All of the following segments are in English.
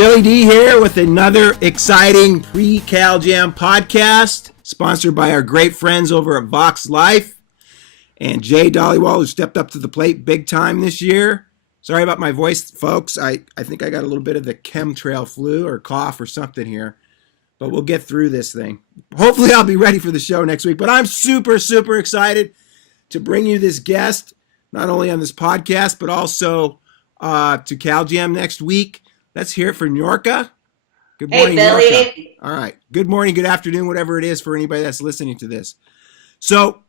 Billy D here with another exciting pre-Cal Jam podcast, sponsored by our great friends over at Vox Life. And Jay Dollywall, who stepped up to the plate big time this year. Sorry about my voice, folks. I think I got a little bit of the chemtrail flu or cough or something here. But we'll get through this thing. Hopefully I'll be ready for the show next week. But I'm super, super excited to bring you this guest, not only on this podcast, but also to Cal Jam next week. Let's hear it for Niurka. Good morning, Billy. Niurka. All right. Good morning, good afternoon, whatever it is for anybody that's listening to this. So,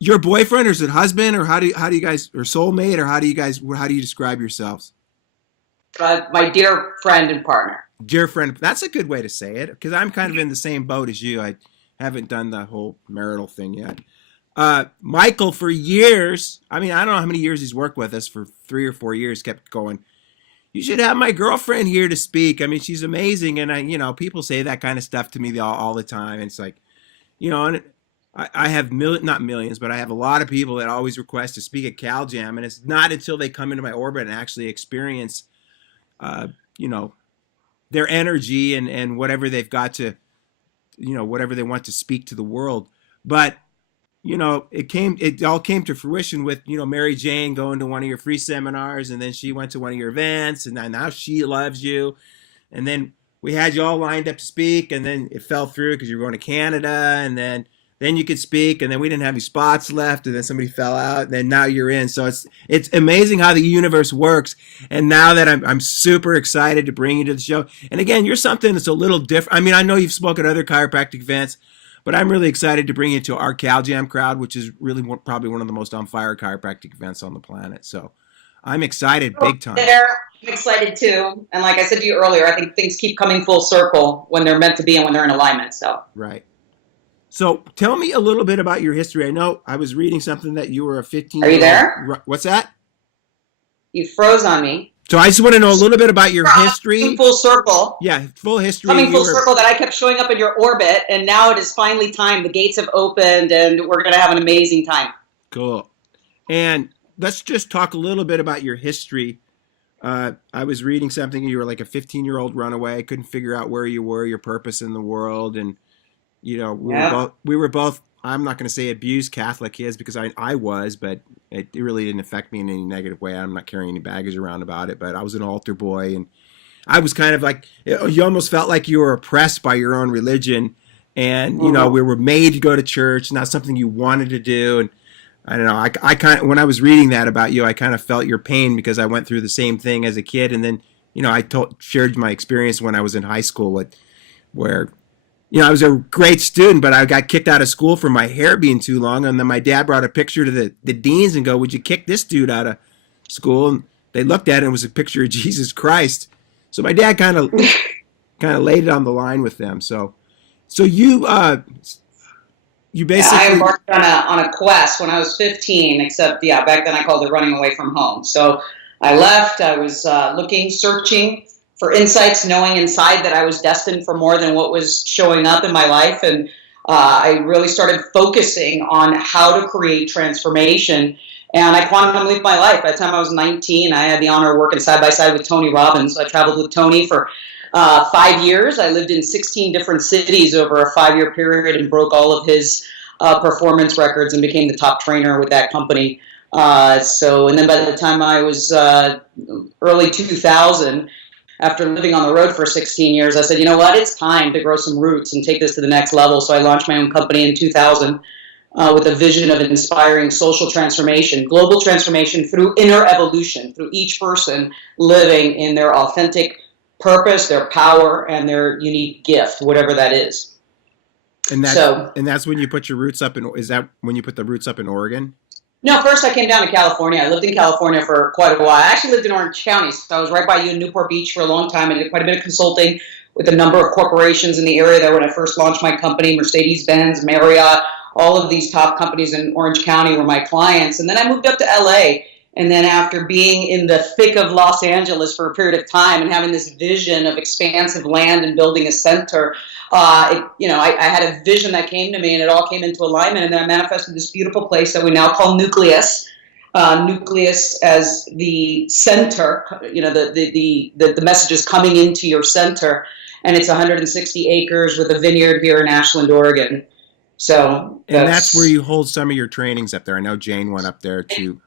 your boyfriend, or is it husband, or how do you guys, or soulmate, or how do you describe yourselves? My dear friend and partner. Dear friend. That's a good way to say it, because I'm kind of in the same boat as you. I haven't done the whole marital thing yet. Michael, for years, I don't know how many years he's worked with us, for 3 or 4 years, kept going, you should have my girlfriend here to speak. She's amazing. And people say that kind of stuff to me all the time. And it's like, and I have not millions, but I have a lot of people that always request to speak at Cal Jam. And it's not until they come into my orbit and actually experience, their energy and whatever they've got to, whatever they want to speak to the world. But it all came to fruition with, Mary Jane going to one of your free seminars, and then she went to one of your events, and now she loves you. And then we had you all lined up to speak, and then it fell through because you were going to Canada, and then you could speak, and then we didn't have any spots left, and then somebody fell out, and then now you're in. So it's amazing how the universe works. And now that I'm super excited to bring you to the show. And again, you're something that's a little different. I know you've spoken at other chiropractic events, but I'm really excited to bring you to our Cal Jam crowd, which is really probably one of the most on fire chiropractic events on the planet. So I'm excited big time. I'm excited too. And like I said to you earlier, I think things keep coming full circle when they're meant to be and when they're in alignment. So right. So tell me a little bit about your history. I know I was reading something that you were a 15-year-old. Are you there? What's that? You froze on me. So I just want to know a little bit about your history. Full circle. Yeah, full history. Coming full circle that I kept showing up in your orbit, and now it is finally time. The gates have opened, and we're going to have an amazing time. Cool. And let's just talk a little bit about your history. I was reading something. You were like a 15-year-old runaway. Couldn't figure out where you were, your purpose in the world, and we were both. I'm not going to say abused Catholic kids, because I was, but it really didn't affect me in any negative way. I'm not carrying any baggage around about it, but I was an altar boy, and I was kind of like, you almost felt like you were oppressed by your own religion, and we were made to go to church, not something you wanted to do. And I don't know, I kind of, when I was reading that about you, I kind of felt your pain, because I went through the same thing as a kid. And then I shared my experience when I was in high school where I was a great student, but I got kicked out of school for my hair being too long. And then my dad brought a picture to the deans and go, would you kick this dude out of school? And they looked at it, and it was a picture of Jesus Christ. So my dad kind of laid it on the line with them. So you basically... I embarked on a quest when I was 15, except, back then I called it running away from home. So I left. I was looking, searching for insights, knowing inside that I was destined for more than what was showing up in my life. And I really started focusing on how to create transformation. And I quantum leaped my life. By the time I was 19, I had the honor of working side by side with Tony Robbins. I traveled with Tony for 5 years. I lived in 16 different cities over a 5-year period and broke all of his performance records and became the top trainer with that company. And then by the time I was early 2000, after living on the road for 16 years, I said, you know what, it's time to grow some roots and take this to the next level. So I launched my own company in 2000 with a vision of inspiring social transformation, global transformation through inner evolution, through each person living in their authentic purpose, their power, and their unique gift, whatever that is. And that's when you put your roots up is that when you put the roots up in Oregon? No, first I came down to California. I lived in California for quite a while. I actually lived in Orange County, so I was right by you in Newport Beach for a long time. I did quite a bit of consulting with a number of corporations in the area there when I first launched my company, Mercedes-Benz, Marriott, all of these top companies in Orange County were my clients. And then I moved up to LA. And then after being in the thick of Los Angeles for a period of time and having this vision of expansive land and building a center, I had a vision that came to me, and it all came into alignment. And then I manifested this beautiful place that we now call Nucleus. nucleus as the center, the message is coming into your center, and it's 160 acres with a vineyard here in Ashland, Oregon. So and that's where you hold some of your trainings up there. I know Jane went up there too.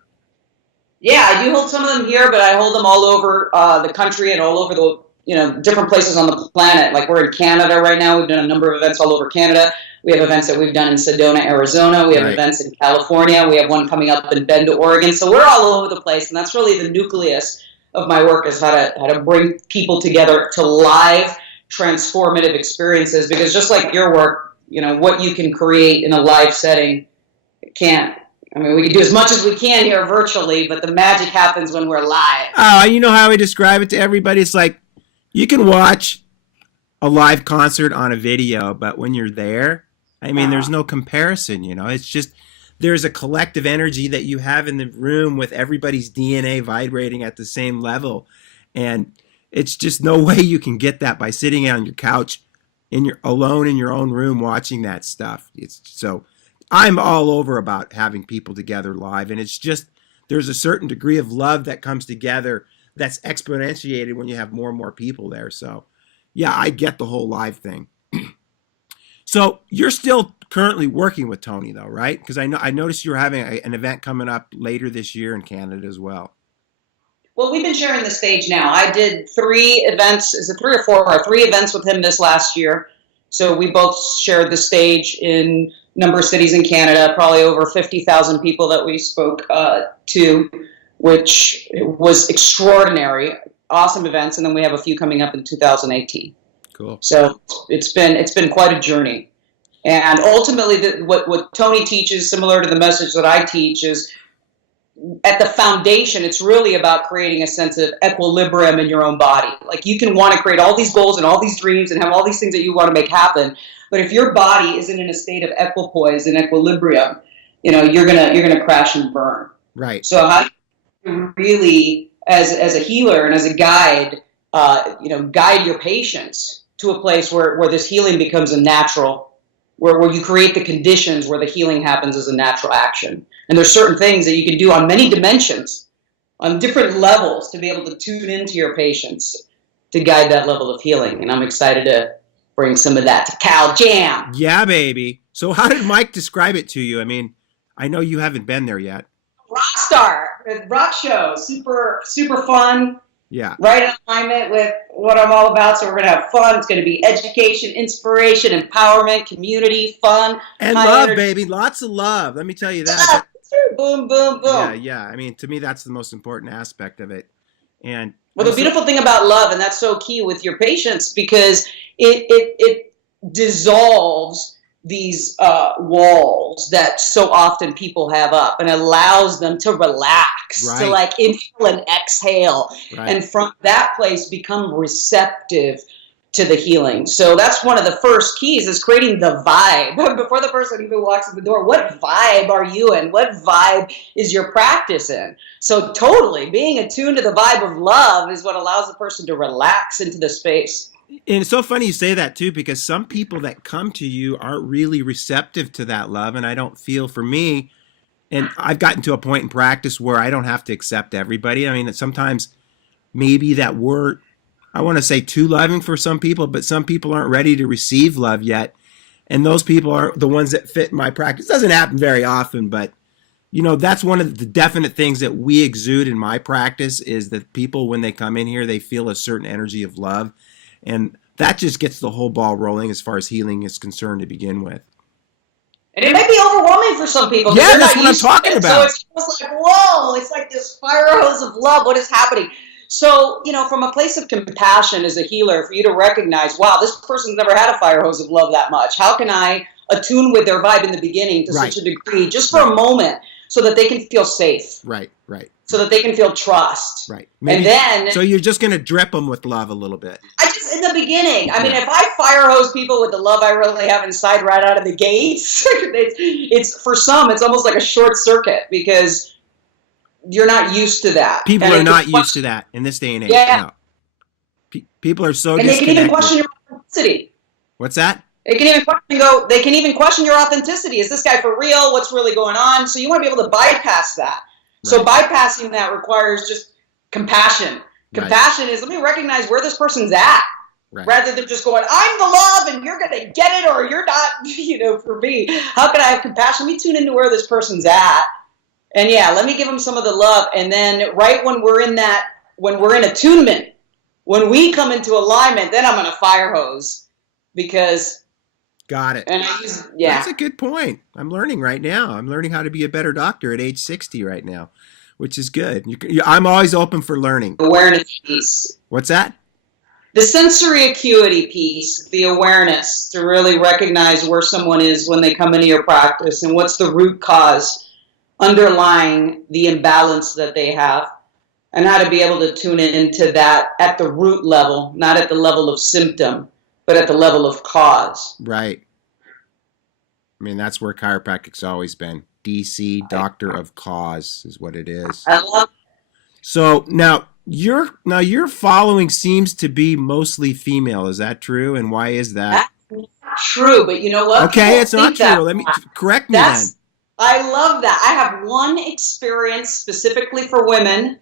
Yeah, I do hold some of them here, but I hold them all over the country and all over the different places on the planet. Like we're in Canada right now. We've done a number of events all over Canada. We have events that we've done in Sedona, Arizona. We have events in California. We have one coming up in Bend, Oregon. So we're all over the place, and that's really the nucleus of my work, is how to bring people together to live transformative experiences. Because just like your work, what you can create in a live setting can't. I mean, we can do as much as we can here virtually, but the magic happens when we're live. Oh, you know how I describe it to everybody? It's like you can watch a live concert on a video, but when you're there, I mean, there's no comparison, It's just there's a collective energy that you have in the room with everybody's DNA vibrating at the same level. And it's just no way you can get that by sitting on your couch alone in your own room watching that stuff. So I'm all over about having people together live. And it's just there's a certain degree of love that comes together that's exponentiated when you have more and more people there. So, yeah, I get the whole live thing. So you're still currently working with Tony, though, right? Because I noticed you're having an event coming up later this year in Canada as well. Well, we've been sharing the stage now. I did 3 events. Is it 3 or 4? Or 3 events with him this last year. So we both shared the stage in a number of cities in Canada, probably over 50,000 people that we spoke to, which was extraordinary. Awesome events. And then we have a few coming up in 2018. Cool. So it's been quite a journey. And ultimately, what Tony teaches, similar to the message that I teach, is at the foundation, it's really about creating a sense of equilibrium in your own body. Like you can want to create all these goals and all these dreams and have all these things that you want to make happen. But if your body isn't in a state of equipoise and equilibrium, you're gonna crash and burn. Right. So how do you really, as a healer and as a guide, guide your patients to a place where this healing becomes a natural, where you create the conditions where the healing happens as a natural action. And there's certain things that you can do on many dimensions, on different levels, to be able to tune into your patients to guide that level of healing. And I'm excited to bring some of that to Cal Jam. Yeah, baby. So how did Mike describe it to you? I mean, I know you haven't been there yet. Rock star, rock show, super, super fun. Yeah. Right in alignment with what I'm all about. So we're going to have fun. It's going to be education, inspiration, empowerment, community, fun. And love, baby. Lots of love. Let me tell you that. Boom, boom, boom. Yeah. I mean, to me, that's the most important aspect of it. And well, the beautiful thing about love, and that's so key with your patients, because it dissolves these walls that so often people have up, and allows them to relax, to like inhale and exhale, and from that place become receptive to the healing. So that's one of the first keys, is creating the vibe before the person even walks in the door. What vibe are you in? What vibe is your practice in? So totally being attuned to the vibe of love is what allows the person to relax into the space. And it's so funny you say that too, because some people that come to you aren't really receptive to that love. And I don't feel, for me, and I've gotten to a point in practice where I don't have to accept everybody. I mean, sometimes maybe that we're, I want to say, too loving for some people, but some people aren't ready to receive love yet. And those people are the ones that fit my practice. It doesn't happen very often, but that's one of the definite things that we exude in my practice, is that people, when they come in here, they feel a certain energy of love. And that just gets the whole ball rolling as far as healing is concerned to begin with. And it might be overwhelming for some people. Yeah, that's what I'm talking about. So it's almost like, whoa, it's like this fire hose of love. What is happening? So, from a place of compassion as a healer, for you to recognize, wow, this person's never had a fire hose of love that much. How can I attune with their vibe in the beginning to such a degree, just for a moment, so that they can feel safe? Right. So that they can feel trust. Right. And then... So you're just going to drip them with love a little bit. In the beginning, I mean, if I fire hose people with the love I really have inside right out of the gates, it's for some, it's almost like a short circuit, because you're not used to that. People are not used to that in this day and age. Yeah. No. People are so disconnected. And they can even question your authenticity. What's that? They can even question your authenticity. Is this guy for real? What's really going on? So you want to be able to bypass that. So bypassing that requires just compassion. Compassion is, let me recognize where this person's at. Right. Rather than just going, I'm the love and you're going to get it or you're not, for me. How can I have compassion? Let me tune into where this person's at. And let me give them some of the love. And then right when we're in attunement, when we come into alignment, then I'm going to fire hose because. Got it. And That's a good point. I'm learning right now. I'm learning how to be a better doctor at age 60 right now, which is good. I'm always open for learning. Awareness piece. What's that? The sensory acuity piece, the awareness to really recognize where someone is when they come into your practice and what's the root cause underlying the imbalance that they have, and how to be able to tune into that at the root level, not at the level of symptom, but at the level of cause. Right. I mean, that's where chiropractic's always been. DC, doctor of cause, is what it is. I love it. So now your following seems to be mostly female. Is that true? And why is that? That's not true, but you know what? Okay, it's not true. Let me correct me then. I love that. I have one experience specifically for women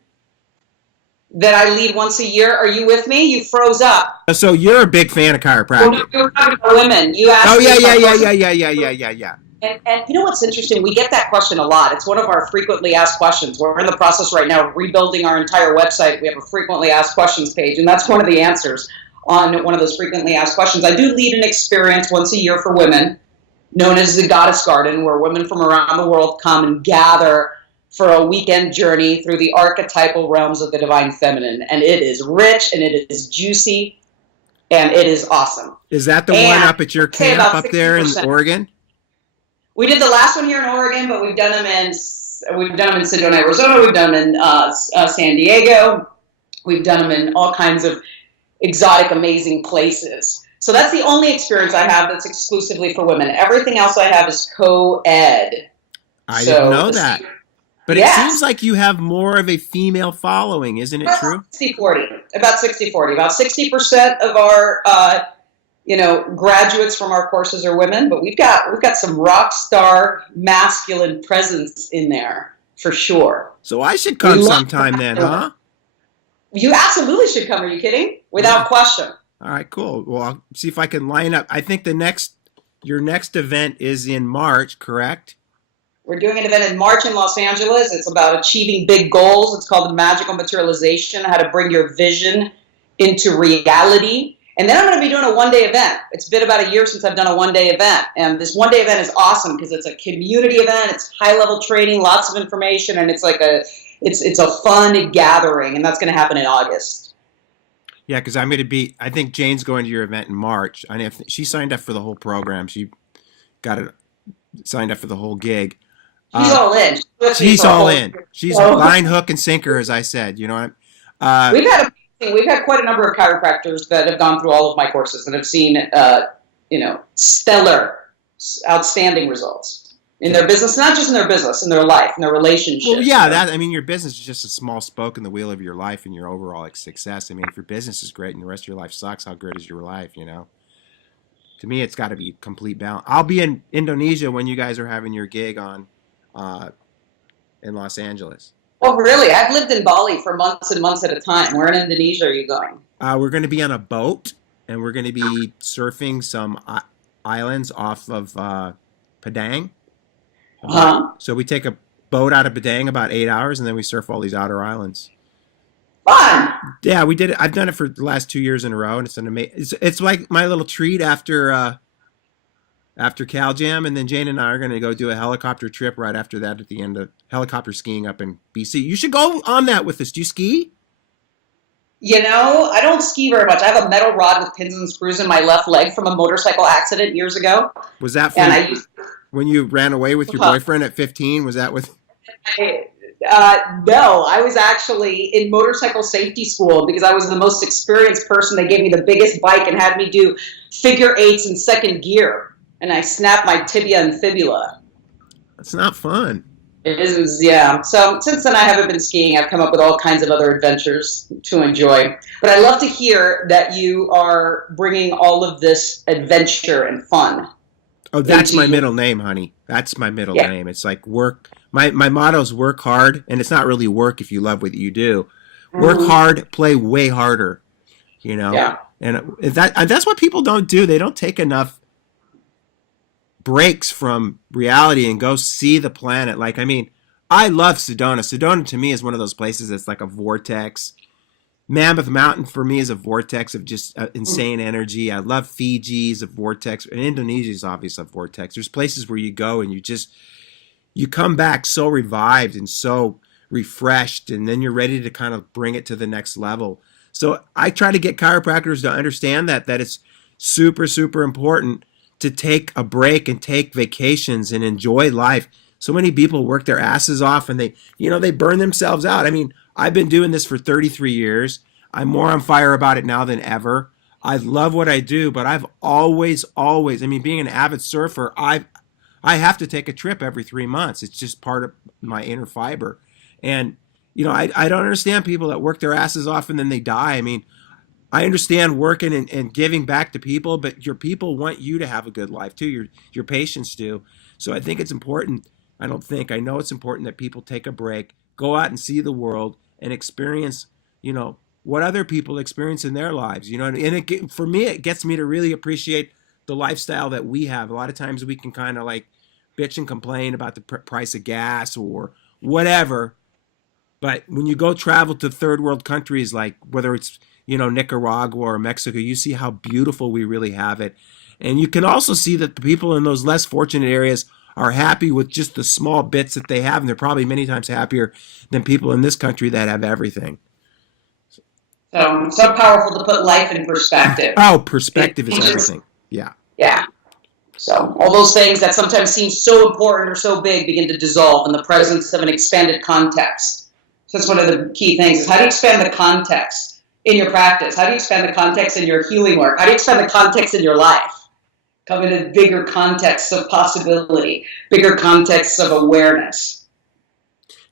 that I lead once a year. Are you with me? You froze up. So you're a big fan of chiropractic. Well, no, you were talking about women. You asked. Oh yeah. And you know what's interesting? We get that question a lot. It's one of our frequently asked questions. We're in the process right now of rebuilding our entire website. We have a frequently asked questions page, and that's one of the answers on one of those frequently asked questions. I do lead an experience once a year for women known as the Goddess Garden, where women from around the world come and gather for a weekend journey through the archetypal realms of the divine feminine. And it is rich, and it is juicy, and it is awesome. Is that the one up at your camp up there in Oregon? We did the last one here in Oregon, but we've done them in Sedona, Arizona. We've done them in San Diego. We've done them in all kinds of exotic, amazing places. So that's the only experience I have that's exclusively for women. Everything else I have is co-ed. I didn't know that. But it seems like you have more of a female following, isn't it true? 60-40. About 60-40. About 60% of our graduates from our courses are women, but we've got some rock star masculine presence in there for sure. So I should come sometime then, huh? You absolutely should come. Are you kidding? Without question. All right, cool. Well, I'll see if I can line up. I think your next event is in March, correct? We're doing an event in March in Los Angeles. It's about achieving big goals. It's called the Magical Materialization, how to bring your vision into reality. And then I'm going to be doing a one-day event. It's been about a year since I've done a one-day event. And this one-day event is awesome because it's a community event. It's high-level training, lots of information, and it's like it's a fun gathering. And that's going to happen in August. Yeah, because I'm going to be, I think Jane's going to your event in March. I mean, she signed up for the whole program. She got it signed up for the whole gig. She's all in. She's all in. She's line, hook, and sinker, as I said. You know, we've had quite a number of chiropractors that have gone through all of my courses and have seen, stellar, outstanding results in their business, not just in their business, in their life, in their relationships. Well, yeah, your business is just a small spoke in the wheel of your life and your overall success. I mean, if your business is great and the rest of your life sucks, how good is your life, To me, it's got to be complete balance. I'll be in Indonesia when you guys are having your gig on in Los Angeles. Oh, really? I've lived in Bali for months and months at a time. Where in Indonesia are you going? We're going to be on a boat, and we're going to be surfing some islands off of Padang. So we take a boat out of Padang about 8 hours, and then we surf all these outer islands. Fun! Yeah, we did it. I've done it for the last 2 years in a row, and it's an amazing. It's like my little treat after Cal Jam, and then Jane and I are going to go do a helicopter trip right after that at the end of helicopter skiing up in BC. You should go on that with us. Do you ski? I don't ski very much. I have a metal rod with pins and screws in my left leg from a motorcycle accident years ago. Was that when you ran away with your boyfriend at 15? Was that with? No, I was actually in motorcycle safety school because I was the most experienced person. They gave me the biggest bike and had me do figure eights in second gear. And I snapped my tibia and fibula. That's not fun. It is, yeah. So since then I haven't been skiing. I've come up with all kinds of other adventures to enjoy. But I love to hear that you are bringing all of this adventure and fun. Oh, that's my middle name, honey. That's my middle name. It's like work My motto is work hard, and it's not really work if you love what you do. Work Mm-hmm. hard, play way harder, you know? Yeah. And that's what people don't do. They don't take enough breaks from reality and go see the planet. Like, I mean, I love Sedona. Sedona to me is one of those places that's like a vortex. Mammoth Mountain for me is a vortex of just insane energy. I love Fiji's a vortex, and Indonesia is obviously a vortex. There's places where you go and you come back so revived and so refreshed, and then you're ready to kind of bring it to the next level. So I try to get chiropractors to understand that it's super, super important to take a break and take vacations and enjoy life. So many people work their asses off and they burn themselves out. I mean, I've been doing this for 33 years. I'm more on fire about it now than ever. I love what I do, but I've always, I mean, being an avid surfer, I have to take a trip every 3 months. It's just part of my inner fiber. And, I don't understand people that work their asses off and then they die. I mean, I understand working and giving back to people, but your people want you to have a good life too. Your patients do. So I think it's important. I know it's important that people take a break, go out and see the world and experience, what other people experience in their lives, and for me, it gets me to really appreciate the lifestyle that we have. A lot of times we can kind of like bitch and complain about the price of gas or whatever. But when you go travel to third world countries, like whether it's, Nicaragua or Mexico, you see how beautiful we really have it. And you can also see that the people in those less fortunate areas are happy with just the small bits that they have. And they're probably many times happier than people in this country that have everything. So it's so powerful to put life in perspective. Oh, perspective is everything. Yeah. Yeah. So all those things that sometimes seem so important or so big begin to dissolve in the presence of an expanded context. So that's one of the key things is how do you expand the context in your practice? How do you expand the context in your healing work? How do you expand the context in your life? Come into bigger contexts of possibility, bigger contexts of awareness.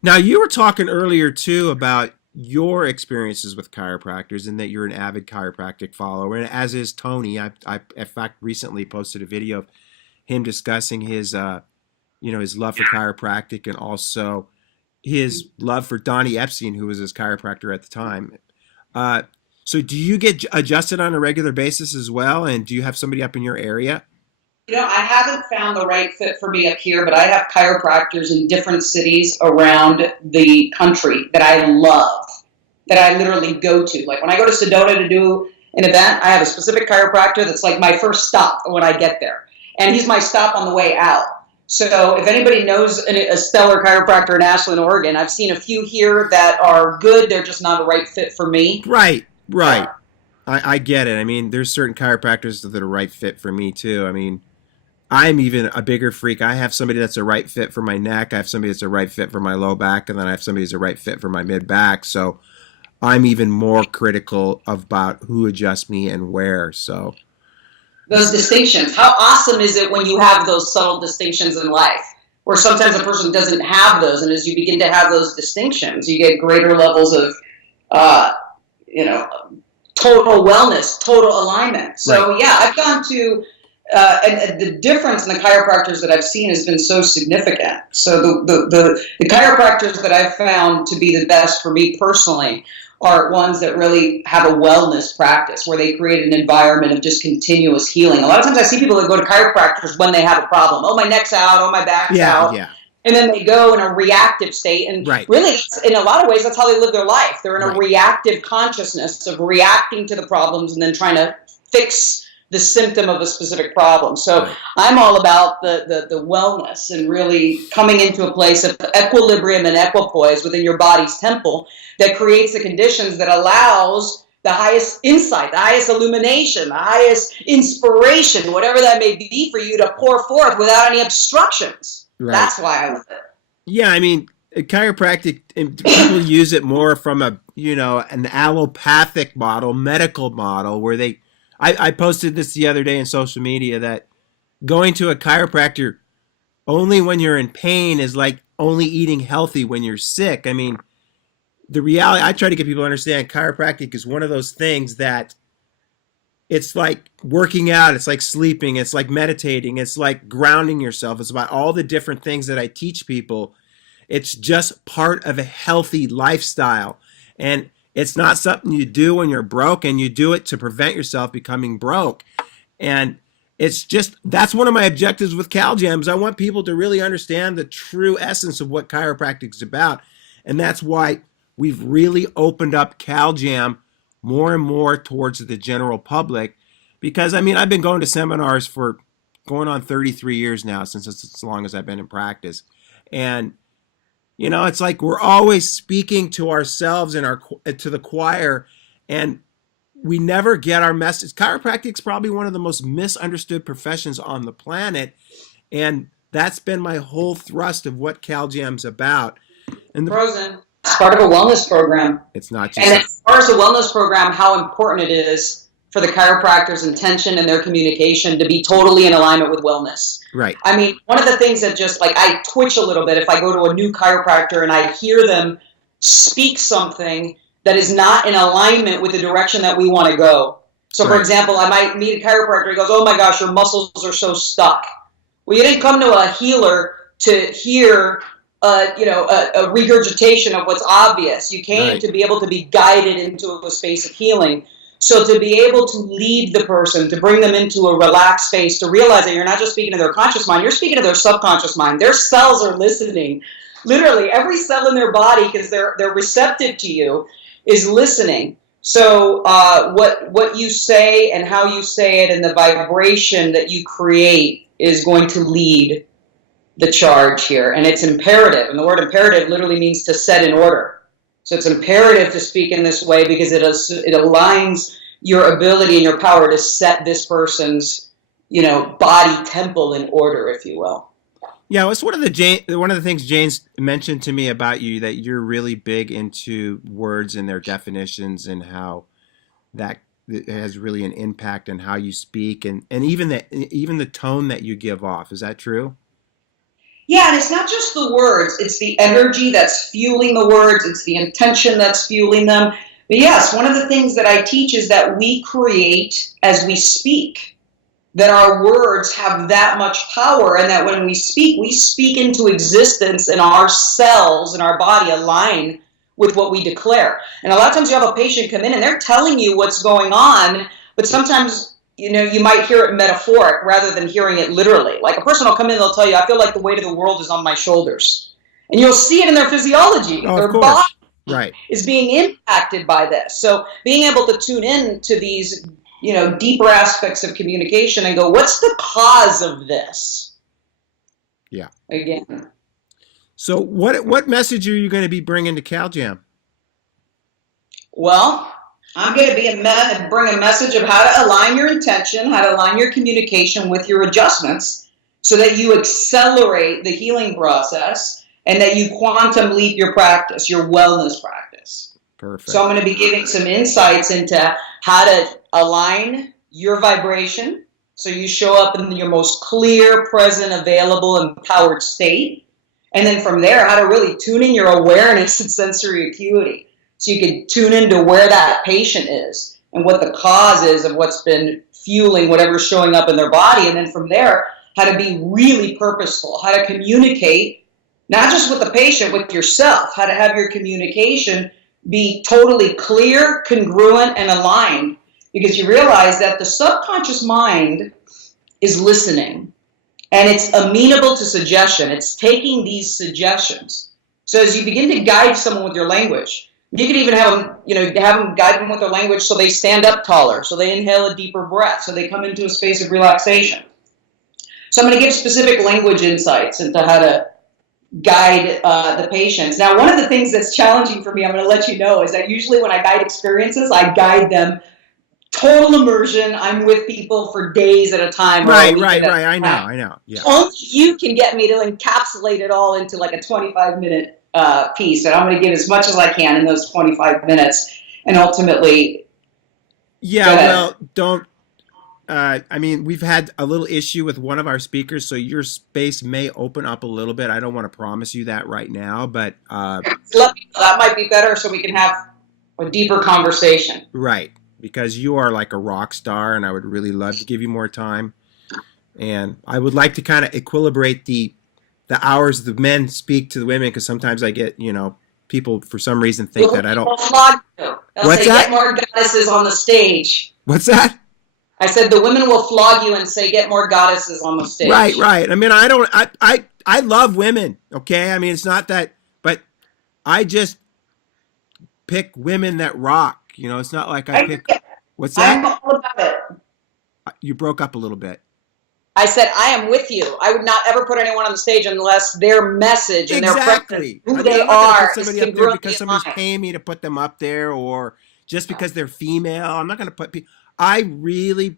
Now, you were talking earlier, too, about your experiences with chiropractors and that you're an avid chiropractic follower, and as is Tony. I in fact, recently posted a video of him discussing his love for chiropractic and also his love for Donnie Epstein, who was his chiropractor at the time. So do you get adjusted on a regular basis as well? And do you have somebody up in your area? I haven't found the right fit for me up here, but I have chiropractors in different cities around the country that I love, that I literally go to. Like when I go to Sedona to do an event, I have a specific chiropractor that's like my first stop when I get there. And he's my stop on the way out. So if anybody knows a stellar chiropractor in Ashland, Oregon, I've seen a few here that are good. They're just not a right fit for me. Right. I get it. I mean, there's certain chiropractors that are right fit for me too. I mean, I'm even a bigger freak. I have somebody that's a right fit for my neck. I have somebody that's a right fit for my low back. And then I have somebody that's a right fit for my mid back. So I'm even more critical about who adjusts me and where. So those distinctions, how awesome is it when you have those subtle distinctions in life where sometimes a person doesn't have those. And as you begin to have those distinctions, you get greater levels of, total wellness, total alignment. So right. Yeah, I've gone to, and the difference in the chiropractors that I've seen has been so significant. So the chiropractors that I've found to be the best for me personally are ones that really have a wellness practice where they create an environment of just continuous healing. A lot of times I see people that go to chiropractors when they have a problem. Oh, my neck's out. Oh, my back's out. Yeah. And then they go in a reactive state. And really, in a lot of ways, that's how they live their life. They're in a reactive consciousness of reacting to the problems and then trying to fix the symptom of a specific problem. So I'm all about the wellness and really coming into a place of equilibrium and equipoise within your body's temple that creates the conditions that allows the highest insight, the highest illumination, the highest inspiration, whatever that may be for you to pour forth without any obstructions. Right. That's why I love it. Yeah, I mean, chiropractic, people use it more from an allopathic model, medical model, where I posted this the other day in social media that going to a chiropractor only when you're in pain is like only eating healthy when you're sick. I mean, the reality, I try to get people to understand chiropractic is one of those things that it's like working out, it's like sleeping, it's like meditating, it's like grounding yourself. It's about all the different things that I teach people It's just part of a healthy lifestyle. And it's not something you do when you're broke, and you do it to prevent yourself becoming broke. And it's just, that's one of my objectives with CalJams. I want people to really understand the true essence of what chiropractic is about. And that's why we've really opened up CalJam more and more towards the general public. Because, I mean, I've been going to seminars for going on 33 years now, since it's as long as I've been in practice. And, you know, it's like we're always speaking to ourselves and to the choir, and we never get our message. Chiropractic is probably one of the most misunderstood professions on the planet, and that's been my whole thrust of what CalJam's about. And Frozen. It's part of a wellness program. It's not just. And as far as a wellness program, how important it is for the chiropractor's intention and their communication to be totally in alignment with wellness. Right. I mean, one of the things that just like I twitch a little bit if I go to a new chiropractor and I hear them speak something that is not in alignment with the direction that we want to go. So, for example, I might meet a chiropractor. He goes, "Oh my gosh, your muscles are so stuck." Well, you didn't come to a healer to hear, a regurgitation of what's obvious. You came to be able to be guided into a space of healing. So to be able to lead the person, to bring them into a relaxed space, to realize that you're not just speaking to their conscious mind, you're speaking to their subconscious mind. Their cells are listening. Literally, every cell in their body, because they're receptive to you, is listening. So what you say and how you say it and the vibration that you create is going to lead the charge here. And it's imperative. And the word imperative literally means to set in order. So it's imperative to speak in this way because it aligns your ability and your power to set this person's, body temple in order, if you will. Yeah, it's one of the things Jane's mentioned to me about you, that you're really big into words and their definitions, and how that has really an impact on how you speak, and even the tone that you give off. Is that true? Yeah, and it's not just the words, it's the energy that's fueling the words, it's the intention that's fueling them. But yes, one of the things that I teach is that we create as we speak, that our words have that much power, and that when we speak into existence, and our cells and our body align with what we declare. And a lot of times you have a patient come in and they're telling you what's going on, but sometimes you might hear it metaphoric rather than hearing it literally. Like a person will come in and they'll tell you, "I feel like the weight of the world is on my shoulders." And you'll see it in their physiology. Oh, their of course. body is being impacted by this. So being able to tune in to these, deeper aspects of communication and go, what's the cause of this? Yeah. Again. So what message are you going to be bringing to CalJam? Well, I'm going to bring a message of how to align your intention, how to align your communication with your adjustments so that you accelerate the healing process and that you quantum leap your practice, your wellness practice. Perfect. So I'm going to be giving some insights into how to align your vibration so you show up in your most clear, present, available, empowered state. And then from there, how to really tune in your awareness and sensory acuity. So you can tune into where that patient is and what the cause is of what's been fueling whatever's showing up in their body. And then from there, how to be really purposeful, how to communicate, not just with the patient, with yourself, how to have your communication be totally clear, congruent, and aligned. Because you realize that the subconscious mind is listening and it's amenable to suggestion. It's taking these suggestions. So as you begin to guide someone with your language, you can even have them guide them with their language so they stand up taller, so they inhale a deeper breath, so they come into a space of relaxation. So I'm going to give specific language insights into how to guide the patients. Now, one of the things that's challenging for me, I'm going to let you know, is that usually when I guide experiences, I guide them total immersion. I'm with people for days at a time. Right. I know. Yeah. Only you can get me to encapsulate it all into like a 25-minute piece, and I'm going to give as much as I can in those 25 minutes, and ultimately. Yeah, well, don't. We've had a little issue with one of our speakers, so your space may open up a little bit. I don't want to promise you that right now, but that might be better, so we can have a deeper conversation. Right, because you are like a rock star, and I would really love to give you more time, and I would like to kind of equilibrate the the hours the men speak to the women, because sometimes I get, people for some reason think that I don't. They'll flog you. They'll What's say, that? get more goddesses on the stage. What's that? I said the women will flog you and say, get more goddesses on the stage. Right. I mean, I love women, okay? I mean, it's not that, but I just pick women that rock. It's not like I pick. What's that? I'm all about it. You broke up a little bit. I said, I am with you. I would not ever put anyone on the stage unless their message and their presence, who they are, is somebody up there because somebody's paying me to put them up there, or just because they're female. I'm not going to put people. I really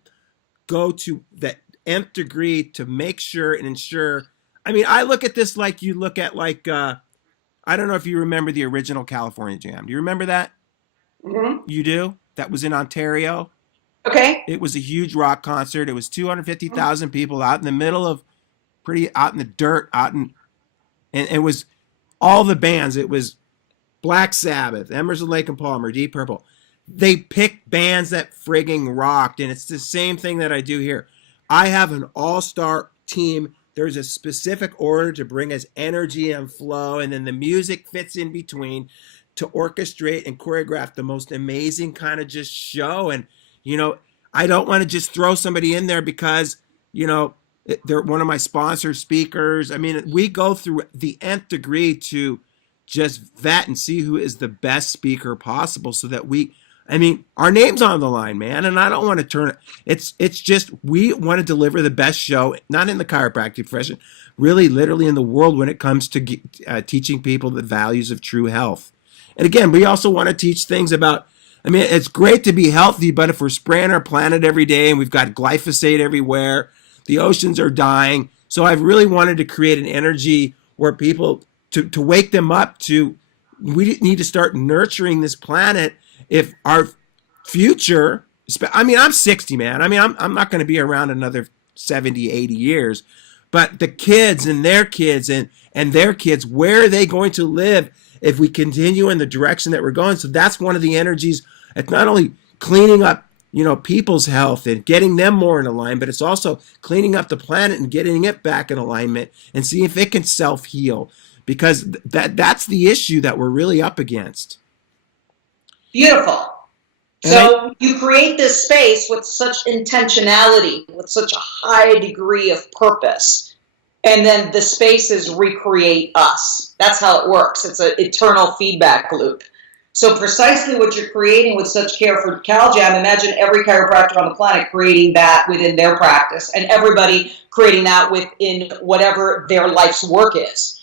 go to the nth degree to make sure and ensure. I mean, I look at this like you look at I don't know if you remember the original California Jam. Do you remember that? Mm-hmm. You do? That was in Ontario. Okay. It was a huge rock concert. It was 250,000 people out in the middle of out in the dirt, and it was all the bands. It was Black Sabbath, Emerson, Lake and Palmer, Deep Purple. They picked bands that frigging rocked, and it's the same thing that I do here. I have an all-star team. There's a specific order to bring us energy and flow, and then the music fits in between to orchestrate and choreograph the most amazing kind of just show. And I don't want to just throw somebody in there because, they're one of my sponsor speakers. I mean, we go through the nth degree to just vet and see who is the best speaker possible so that our name's on the line, man. And I don't want to turn it. It's just, we want to deliver the best show, not in the chiropractic profession, really literally in the world when it comes to teaching people the values of true health. And again, we also want to teach things about, it's great to be healthy, but if we're spraying our planet every day and we've got glyphosate everywhere, the oceans are dying. So I've really wanted to create an energy where people, to wake them up to, we need to start nurturing this planet. If our future, I'm 60, man. I'm not going to be around another 70, 80 years, but the kids and their kids and their kids, where are they going to live if we continue in the direction that we're going? So that's one of the energies. It's not only cleaning up, people's health and getting them more in alignment, but it's also cleaning up the planet and getting it back in alignment and see if it can self-heal, because that's the issue that we're really up against. Beautiful. So you create this space with such intentionality, with such a high degree of purpose. And then the spaces recreate us. That's how it works. It's an eternal feedback loop. So precisely what you're creating with such care for CalJam, imagine every chiropractor on the planet creating that within their practice, and everybody creating that within whatever their life's work is.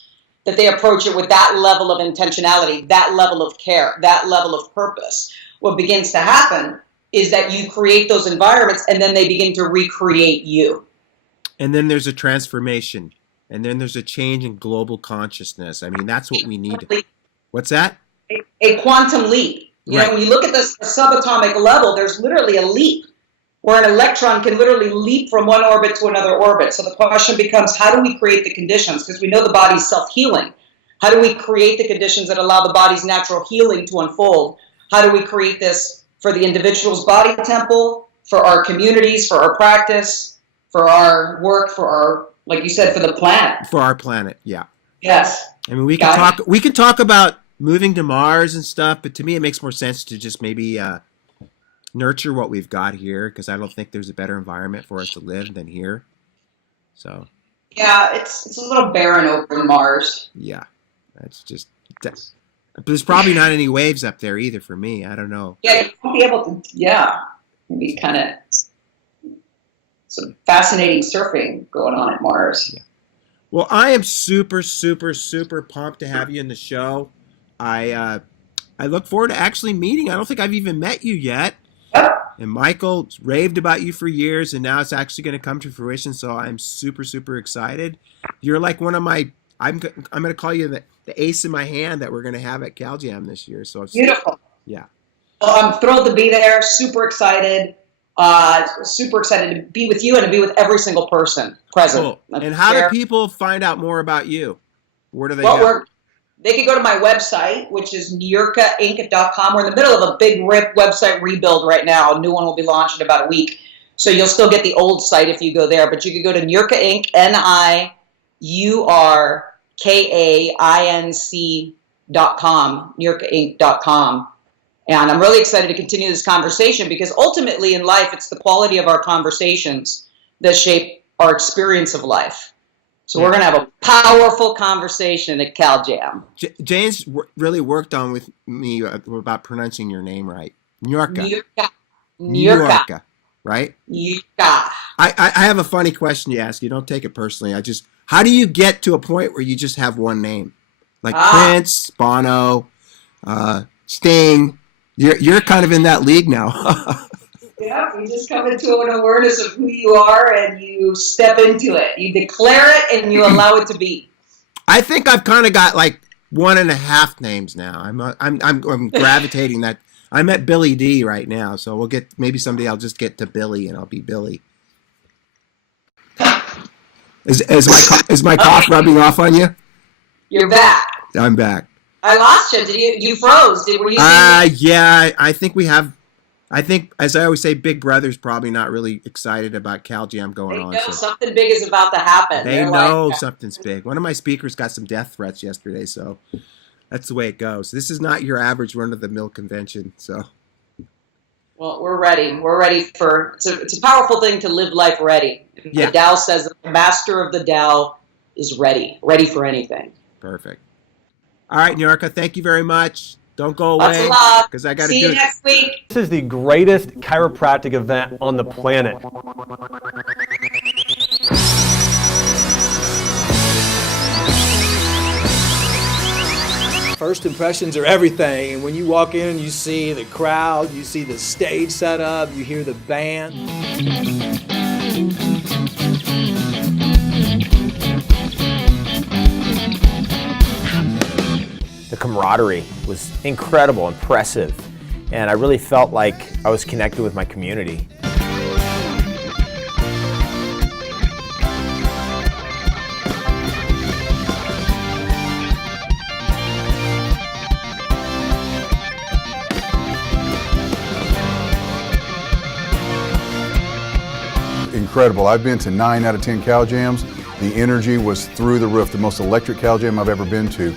That they approach it with that level of intentionality, that level of care, that level of purpose. What begins to happen is that you create those environments and then they begin to recreate you. And then there's a transformation. And then there's a change in global consciousness. That's what we need. What's that? A quantum leap. You know, when you look at this subatomic level, there's literally a leap where an electron can literally leap from one orbit to another orbit. So the question becomes, how do we create the conditions? Because we know the body's self-healing. How do we create the conditions that allow the body's natural healing to unfold? How do we create this for the individual's body temple, for our communities, for our practice, for our work, for our, like you said, for the planet? For our planet, yeah. Yes. We can talk about moving to Mars and stuff, but to me it makes more sense to just maybe nurture what we've got here, because I don't think there's a better environment for us to live than here. So yeah, it's a little barren over in Mars. Yeah, there's probably not any waves up there either for me. I don't know. Yeah, you won't be able to. Yeah, maybe kind of some fascinating surfing going on at Mars. Yeah. Well, I am super, super, super pumped to have you in the show. I look forward to actually meeting. I don't think I've even met you yet. Yep. And Michael's raved about you for years, and now it's actually going to come to fruition. So I'm super, super excited. You're like one of my. I'm going to call you the ace in my hand that we're going to have at CalJam this year. So beautiful. Yeah. Well, I'm thrilled to be there. Super excited. Super excited to be with you and to be with every single person present. Cool. And how do people find out more about you? Where do they go? They can go to my website, which is niurkainc.com. We're in the middle of a big website rebuild right now. A new one will be launched in about a week. So you'll still get the old site if you go there. But you can go to Niurka Inc., NiurkaInc.com, NiurkaInc.com. And I'm really excited to continue this conversation because ultimately in life, it's the quality of our conversations that shape our experience of life. So we're going to have a powerful conversation at Cal Jam. James really worked on with me about pronouncing your name right. Niurka. Niurka. Right? Niurka. I have a funny question to ask you. Don't take it personally. How do you get to a point where you just have one name? Like Prince, Bono, Sting. You're kind of in that league now. Yeah, you just come into an awareness of who you are and you step into it. You declare it and you allow it to be. I think I've kind of got like 1.5 names now. I'm gravitating that. I'm at Billy D right now, so we'll get maybe someday I'll just get to Billy and I'll be Billy. Is my cough rubbing off on you? You're back. I'm back. I lost you. You froze? Were you? Yeah. I think we have. I think, as I always say, Big Brother's probably not really excited about Cal Jam going on. They know something big is about to happen. They know something's big. One of my speakers got some death threats yesterday, so that's the way it goes. This is not your average run-of-the-mill convention. So, well, we're ready. We're ready for. It's a powerful thing to live life ready. Yeah. The Tao says that the master of the Tao is ready for anything. Perfect. All right, Niurka, thank you very much. Don't go away because I got to do it. See you next week. This is the greatest chiropractic event on the planet. First impressions are everything, and when you walk in and you see the crowd, you see the stage set up, you hear the band. The camaraderie was incredible, impressive, and I really felt like I was connected with my community. Incredible. I've been to 9 out of 10 Cal Jams. The energy was through the roof, the most electric Cal Jam I've ever been to.